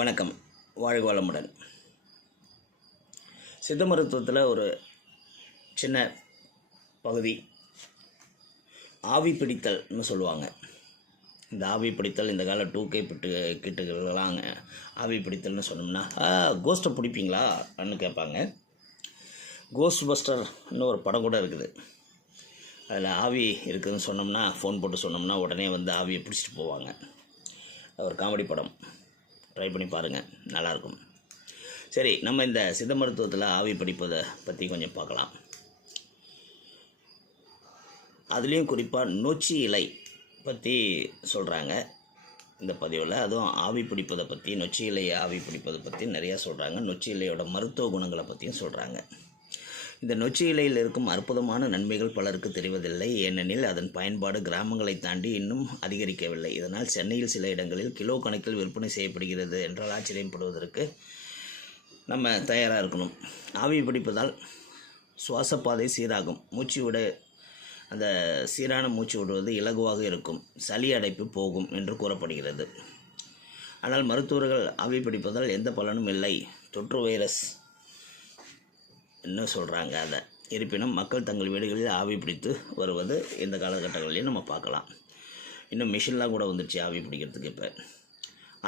வணக்கம். வாழ்க வளமுடன். சித்த மருத்துவத்தில் ஒரு சின்ன பகுதி ஆவி பிடித்தல்னு சொல்லுவாங்க. இந்த ஆவி பிடித்தல் இந்த கால 2K கிட்டுகள்லாம் ஆவி பிடித்தல்னு சொன்னோம்னா கோஸ்ட்டை பிடிப்பீங்களா அப்படின்னு கேட்பாங்க. கோஸ்ட் பஸ்டர்னு ஒரு படம் கூட இருக்குது. அதில் ஆவி இருக்குதுன்னு சொன்னோம்னா ஃபோன் போட்டு சொன்னோம்னா உடனே வந்து ஆவியை பிடிச்சிட்டு போவாங்க. ஒரு காமெடி படம், ட்ரை பண்ணி பாருங்கள், நல்லாயிருக்கும். சரி, நம்ம இந்த சித்த மருத்துவத்தில் ஆவி பிடிப்பதை பற்றி கொஞ்சம் பார்க்கலாம். அதுலேயும் குறிப்பாக நொச்சி இலை பற்றி சொல்கிறாங்க இந்த பதிவில். அதுவும் ஆவி பிடிப்பதை பற்றி, நொச்சி இலையை ஆவி பிடிப்பதை பற்றி நிறையா சொல்கிறாங்க. நொச்சி இலையோட மருத்துவ குணங்களை பற்றியும் சொல்கிறாங்க. இந்த நொச்சி இலையில் இருக்கும் அற்புதமான நன்மைகள் பலருக்கு தெரிவதில்லை. ஏனெனில் அதன் பயன்பாடு கிராமங்களை தாண்டி இன்னும் அதிகரிக்கவில்லை. இதனால் சென்னையில் சில இடங்களில் கிலோ கணக்கில் விற்பனை செய்யப்படுகிறது என்றால் ஆச்சரியப்படுவதற்கு நம்ம தயாராக இருக்கணும். ஆவி பிடிப்பதால் சுவாசப்பாதை சீராகும். மூச்சு விட அந்த சீரான மூச்சு விடுவது இலகுவாக இருக்கும். சளி அடைப்பு போகும் என்று கூறப்படுகிறது. ஆனால் மருத்துவர்கள் ஆவி பிடிப்பதால் எந்த பலனும் இல்லை, தொற்று வைரஸ் என்ன சொல்கிறாங்க. அதை இருப்பினும் மக்கள் தங்கள் வீடுகளில் ஆவி பிடித்து வருவது இந்த காலகட்டங்களிலையும் நம்ம பார்க்கலாம். இன்னும் மிஷின்லாம் கூட வந்துடுச்சு ஆவி பிடிக்கிறதுக்கு. இப்போ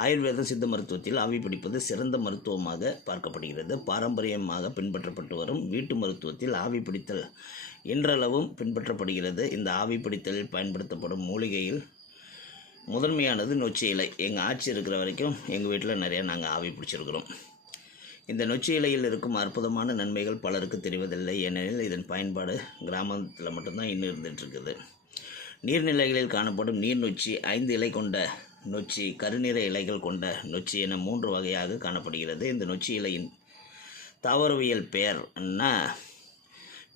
ஆயுர்வேத சித்த மருத்துவத்தில் ஆவி பிடிப்பது சிறந்த மருத்துவமாக பார்க்கப்படுகிறது. பாரம்பரியமாக பின்பற்றப்பட்டு வரும் வீட்டு மருத்துவத்தில் ஆவி பிடித்தல் இன்றளவும் பின்பற்றப்படுகிறது. இந்த ஆவி பிடித்தலில் பயன்படுத்தப்படும் மூலிகையில் முதன்மையானது நொச்சி இலை. எங்கள் ஆட்சி இருக்கிற வரைக்கும் எங்கள் வீட்டில் நிறையா நாங்கள் ஆவி பிடிச்சிருக்கிறோம். இந்த நொச்சி இலையில் இருக்கும் அற்புதமான நன்மைகள் பலருக்கு தெரிவதில்லை. ஏனெனில் இதன் பயன்பாடு கிராமத்தில் மட்டும்தான் இன்னும் இருந்துகிட்ருக்குது. நீர்நிலைகளில் காணப்படும் நீர் நொச்சி, 5 இலை கொண்ட நொச்சி, கருநிற இலைகள் கொண்ட நொச்சி என 3 வகையாக காணப்படுகிறது. இந்த நொச்சி இலையின் தாவரவியல் பெயர்னா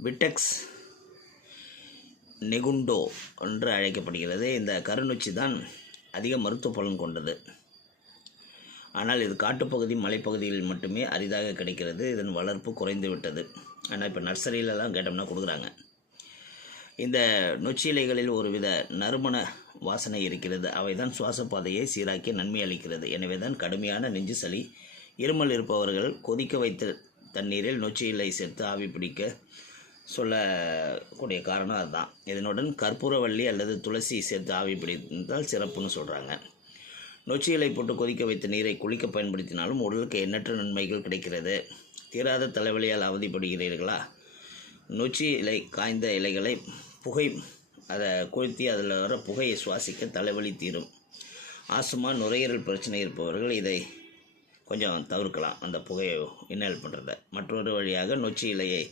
விட்டெக்ஸ் நெகுண்டோ என்று அழைக்கப்படுகிறது. இந்த கருநொச்சி தான் அதிக மருத்துவ பலன் கொண்டது. ஆனால் இது காட்டுப்பகுதி, மலைப்பகுதியில் மட்டுமே அரிதாக கிடைக்கிறது. இதன் வளர்ப்பு குறைந்து விட்டது. ஆனால் இப்போ நர்சரியிலலாம் கேட்டோம்னா கொடுக்குறாங்க. இந்த நொச்சி இலைகளில் ஒருவித நறுமண வாசனை இருக்கிறது. அவை தான் சுவாசப்பாதையை சீராக்கி நன்மை அளிக்கிறது. எனவே தான் கடுமையான நெஞ்சு சளி, இருமல் இருப்பவர்கள் கொதிக்க வைத்த தண்ணீரில் நொச்சி இலை சேர்த்து ஆவி பிடிக்க சொல்லக்கூடிய காரணம் அதுதான். இதனுடன் கற்பூரவள்ளி அல்லது துளசி சேர்த்து ஆவி பிடித்தால் சிறப்புன்னு சொல்கிறாங்க. நொச்சி இலை போட்டு கொதிக்க வைத்த நீரை குளிக்க பயன்படுத்தினாலும் உடலுக்கு எண்ணற்ற நன்மைகள் கிடைக்கிறது. தீராத தலைவலியால் அவதிப்படுகிறீர்களா? நொச்சி இலை காய்ந்த இலைகளை அதை கொளுத்தி அதில் வர புகையை சுவாசிக்க தலைவலி தீரும். ஆஸ்துமா, நுரையீரல் பிரச்சனை இருப்பவர்கள் இதை கொஞ்சம் தவிர்க்கலாம், அந்த புகையை இன்ஹேல் பண்ணுறத. மற்றொரு வழியாக நொச்சி இலையை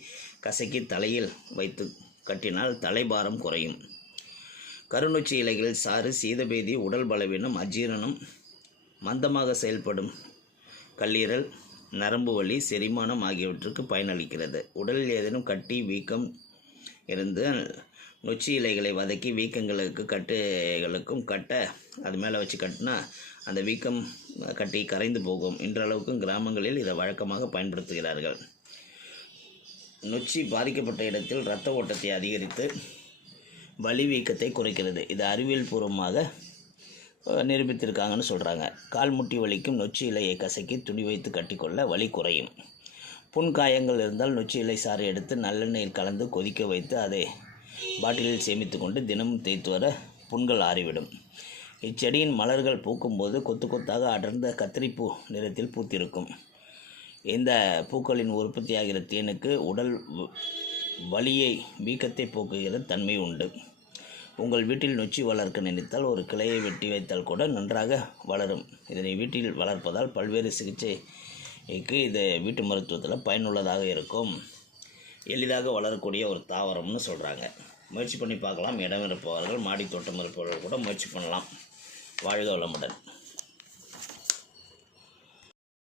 கசக்கி தலையில் வைத்து கட்டினால் தலைபாரம் குறையும். கருநொச்சி இலைகளில் சாறு சீதபேதி, உடல் பலவீனம், அஜீரணம், மந்தமாக செயல்படும் கல்லீரல், நரம்பு வலி, செரிமானம் ஆகியவற்றுக்கு பயனளிக்கிறது. உடலில் ஏதேனும் கட்டி, வீக்கம் இருந்து நொச்சி இலைகளை வதக்கி கட்டுகளுக்கும் அது மேலே வச்சு கட்டினா அந்த வீக்கம் கட்டி கரைந்து போகும். இன்றளவுக்கும் கிராமங்களில் இதை வழக்கமாக பயன்படுத்துகிறார்கள். நொச்சி பாதிக்கப்பட்ட இடத்தில் இரத்த ஓட்டத்தை அதிகரித்து வலி வீக்கத்தை குறைக்கிறது. இது அறிவியல் பூர்வமாக நிரூபித்திருக்காங்கன்னு சொல்கிறாங்க. கால் முட்டி வலிக்கும் நொச்சி இலையை கசக்கி துணி வைத்து கட்டிக்கொள்ள வலி குறையும். புண்காயங்கள் இருந்தால் நொச்சி இலை சாறு எடுத்து நல்லெண்ணெயில் கலந்து கொதிக்க வைத்து அதை பாட்டிலில் சேமித்து கொண்டு தினமும் தேய்த்து வர புண்கள் ஆறிவிடும். இச்செடியின் மலர்கள் பூக்கும்போது கொத்து கொத்தாக அடர்ந்த கத்திரிப்பூ நிறத்தில் பூத்திருக்கும். இந்த பூக்களின் உற்பத்தியாகிற தேனுக்கு உடல் வலியை, வீக்கத்தை போக்குகிற தன்மை உண்டு. உங்கள் வீட்டில் நொச்சி வளர்க்க நினைத்தால் ஒரு கிளையை வெட்டி வைத்தால் கூட நன்றாக வளரும். இதனை வீட்டில் வளர்ப்பதால் பல்வேறு சிகிச்சைக்கு இது வீட்டு மருத்துவத்தில் பயனுள்ளதாக இருக்கும். எளிதாக வளரக்கூடிய ஒரு தாவரம்னு சொல்கிறாங்க. முயற்சி பண்ணி பார்க்கலாம். இடம் இருப்பவர்கள், மாடி தோட்டம் இருப்பவர்கள் கூட முயற்சி பண்ணலாம். வாழ்க வளமுடன்.